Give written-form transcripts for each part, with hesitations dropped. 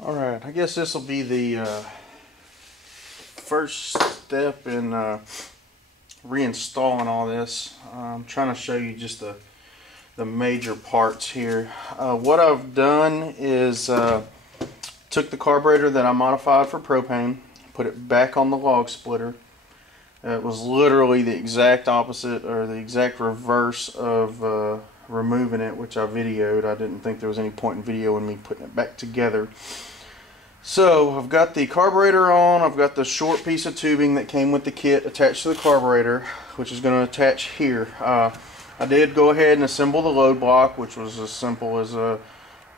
Alright, I guess this will be the first step in reinstalling all this. I'm trying to show you just the major parts here. What I've done is took the carburetor that I modified for propane, put it back on the log splitter. It was literally the exact opposite, or the exact reverse of removing it, which I videoed. I didn't think there was any point in videoing me putting it back together. So I've got the carburetor on. I've got the short piece of tubing that came with the kit attached to the carburetor, which is going to attach here. I did go ahead and assemble the load block, which was as simple as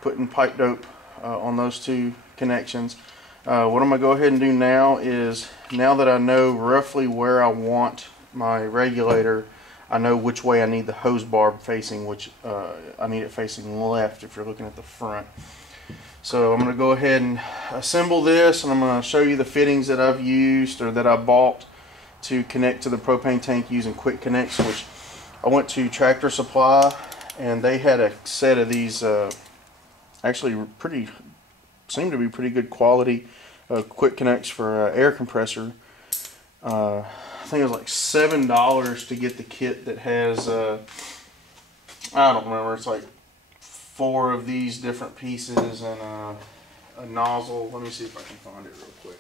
putting pipe dope on those two connections. What I'm going to go ahead and do now is, now that I know roughly where I want my regulator, I know which way I need the hose barb facing, which I need it facing left if you're looking at the front. So I'm going to go ahead and assemble this, and I'm going to show you the fittings that I've used, or that I bought to connect to the propane tank using quick connects, which I went to Tractor Supply and they had a set of these actually seem to be pretty good quality quick connects for air compressor. I think it was like $7 to get the kit that has I don't remember, it's like 4 of these different pieces and a nozzle. Let me see if I can find it real quick.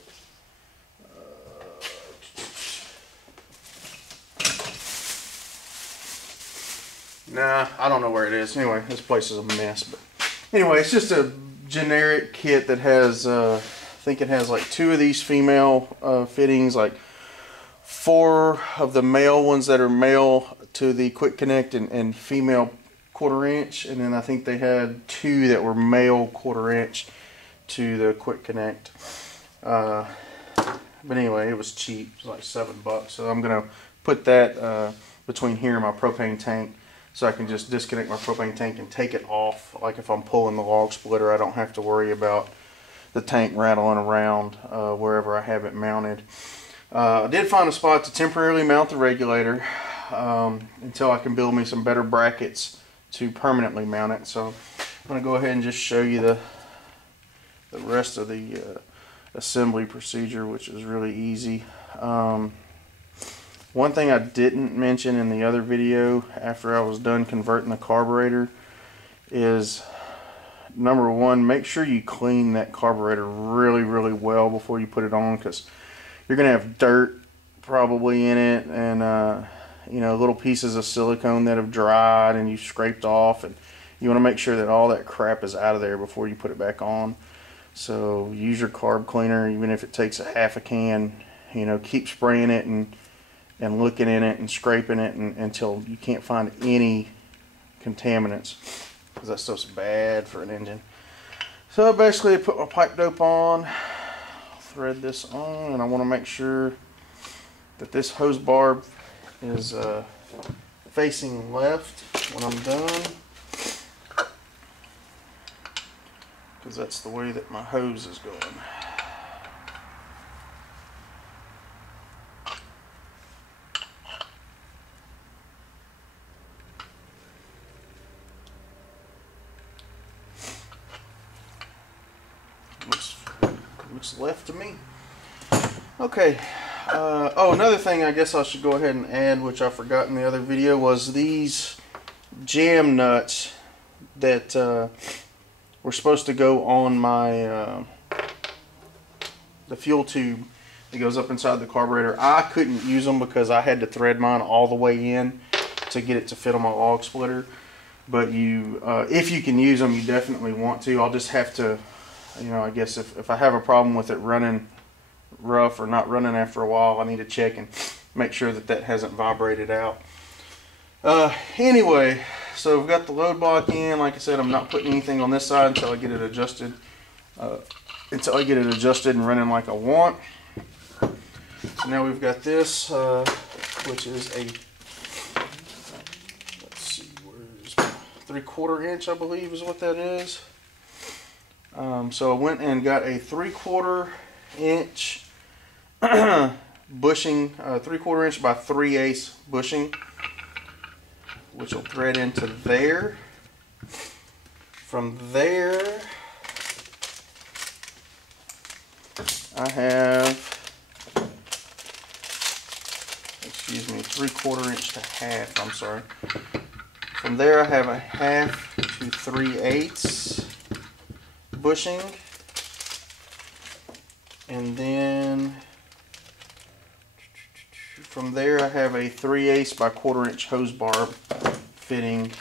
Nah, I don't know where it is. Anyway, this place is a mess. But anyway, it's just a generic kit that has, I think it has like 2 of these female fittings, like 4 of the male ones that are male to the quick connect, and female 1/4 inch, and then I think they had 2 that were male 1/4 inch to the quick connect. But anyway, it was cheap. It was like $7. So I'm gonna put that between here and my propane tank, so I can just disconnect my propane tank and take it off. Like if I'm pulling the log splitter, I don't have to worry about the tank rattling around wherever I have it mounted. I did find a spot to temporarily mount the regulator until I can build me some better brackets to permanently mount it. So I'm going to go ahead and just show you the rest of the assembly procedure, which is really easy. One thing I didn't mention in the other video after I was done converting the carburetor is, number one, make sure you clean that carburetor really well before you put it on, because you're going to have dirt probably in it, and you know, little pieces of silicone that have dried and you scraped off, and you want to make sure that all that crap is out of there before you put it back on. So use your carb cleaner, even if it takes a half a can. You know, keep spraying it and looking in it and scraping it until you can't find any contaminants, because that stuff's bad for an engine. So basically I put my pipe dope on, thread this on, and I want to make sure that this hose barb is facing left when I'm done, because that's the way that my hose is going. Looks left to me. Okay. Oh, another thing I guess I should go ahead and add, which I forgot in the other video, was these jam nuts that were supposed to go on my the fuel tube that goes up inside the carburetor. I couldn't use them because I had to thread mine all the way in to get it to fit on my log splitter. But you, if you can use them, you definitely want to. I'll just have to, you know, I guess if I have a problem with it running rough or not running after a while, I need to check and make sure that that hasn't vibrated out. Anyway, so we've got the load block in. Like I said, I'm not putting anything on this side until I get it adjusted. And running like I want. So now we've got this, which is a, let's see, where's 3/4 inch, I believe is what that is. So I went and got a 3/4 inch bushing, 3/4 inch by 3/8 bushing, which will thread into there. From there, I have, excuse me, 3/4 inch to half, I'm sorry. From there I have a 1/2 to 3/8 bushing. And then from there I have a 3/8 by 1/4 inch hose barb fitting,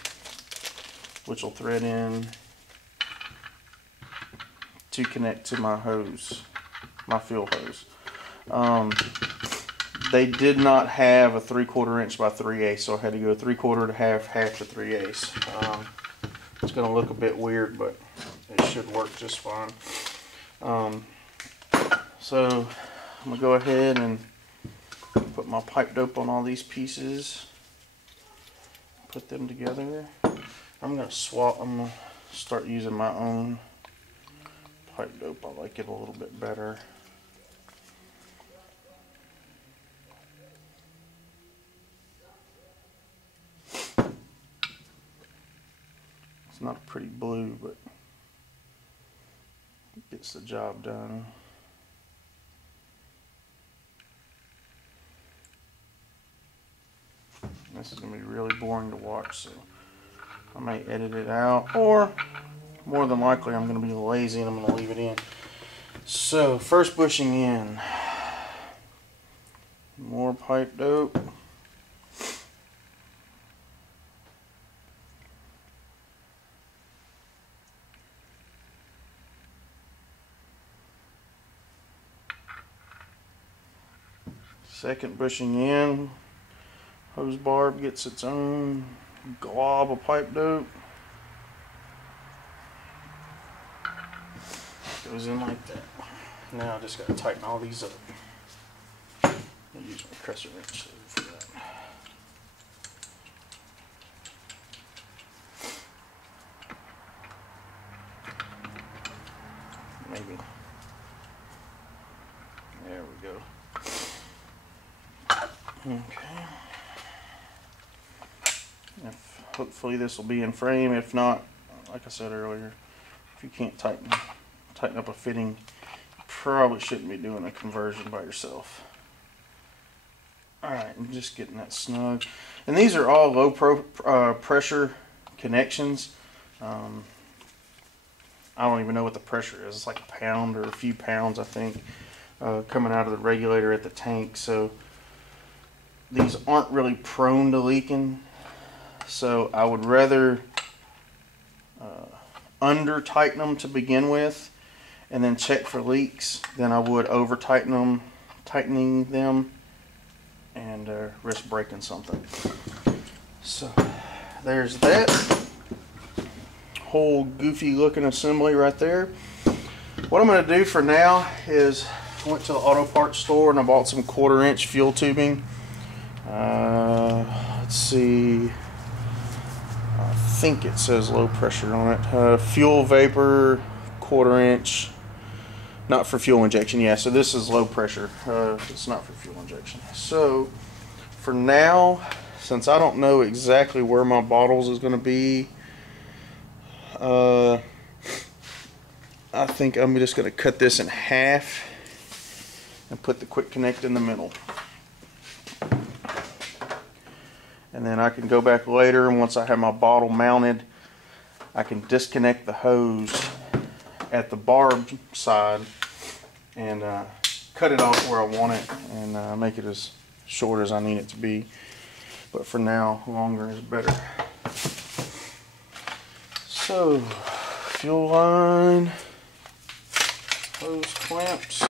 which will thread in to connect to my hose, my fuel hose. They did not have a 3/4 inch by 3/8, so I had to go 3/4 to half, half to 3/8. It's going to look a bit weird, but it should work just fine. So I'm going to go ahead and put my pipe dope on all these pieces, put them together. I'm going to start using my own pipe dope. I like it a little bit better. It's not a pretty blue, but it gets the job done. This is going to be really boring to watch, so I may edit it out, or more than likely I'm going to be lazy and I'm going to leave it in. So first bushing in, more pipe dope. Second bushing in, hose barb gets its own glob of pipe dope. Goes in like that. Now I just got to tighten all these up. I'll use my crescent wrench for that. Maybe. There we go. Okay. Hopefully this will be in frame. If not, like I said earlier, if you can't tighten up a fitting, you probably shouldn't be doing a conversion by yourself. Alright, I'm just getting that snug. And these are all low pressure connections. I don't even know what the pressure is. It's like a pound or a few pounds, I think, coming out of the regulator at the tank. So these aren't really prone to leaking. So I would rather under tighten them to begin with and then check for leaks than I would over tightening them and risk breaking something. So there's that whole goofy looking assembly right there. What I'm going to do for now is I went to the auto parts store and I bought some 1/4 inch fuel tubing. Let's see, I think it says low pressure on it. Fuel vapor 1/4 inch, not for fuel injection. Yeah, so this is low pressure. It's not for fuel injection. So for now, since I don't know exactly where my bottles is going to be, I think I'm just going to cut this in half and put the quick connect in the middle. And then I can go back later, and once I have my bottle mounted, I can disconnect the hose at the barb side and cut it off where I want it and make it as short as I need it to be. But for now, longer is better. So, fuel line, hose clamps.